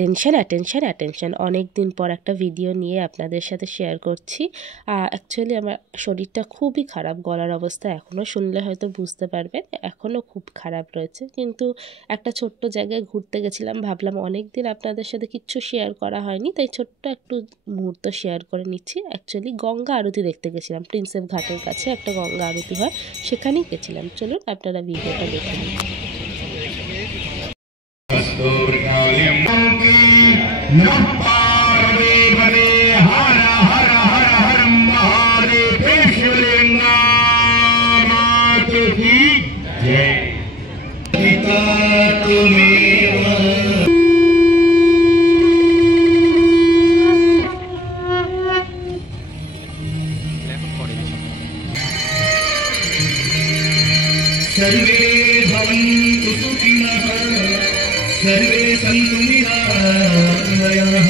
Attention attention attention অনেক দিন পর একটা ভিডিও নিয়ে আপনাদের সাথে শেয়ার করছি। অ্যাকচুয়ালি আমার শরীরটা খুবই খারাপ, গলার অবস্থা এখনও শুনলে হয়তো বুঝতে পারবেন, এখনও খুব খারাপ রয়েছে। কিন্তু একটা ছোট্ট জায়গায় ঘুরতে গেছিলাম, ভাবলাম অনেক দিন আপনাদের সাথে কিচ্ছু শেয়ার করা হয়নি, তাই ছোট্ট একটু মুহূর্ত শেয়ার করে নিচ্ছি। অ্যাকচুয়ালি গঙ্গা আরতি দেখতে গেছিলাম, প্রিন্সেপ ঘাটের কাছে একটা গঙ্গা আরতি হয়, সেখানেই গেছিলাম। চলুন আপনারা ভিডিওটা দেখে নিন। सर्वे भवन्तु सुखिनः सर्वे सन्तु निरामयाः।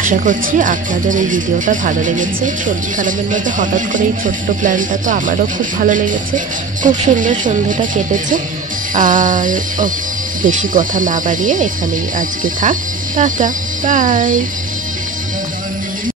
আশা করছি আপনাদের এই ভিডিওটা ভালো লেগেছে। শরীর খারাপের মধ্যে হঠাৎ করে এই ছোট্ট প্ল্যানটা তো আমারও খুব ভালো লেগেছে, খুব সুন্দর সন্ধ্যাটা কেটেছে। আর বেশি কথা না বাড়িয়ে এখানেই আজকে থাক, টাটা, বাই।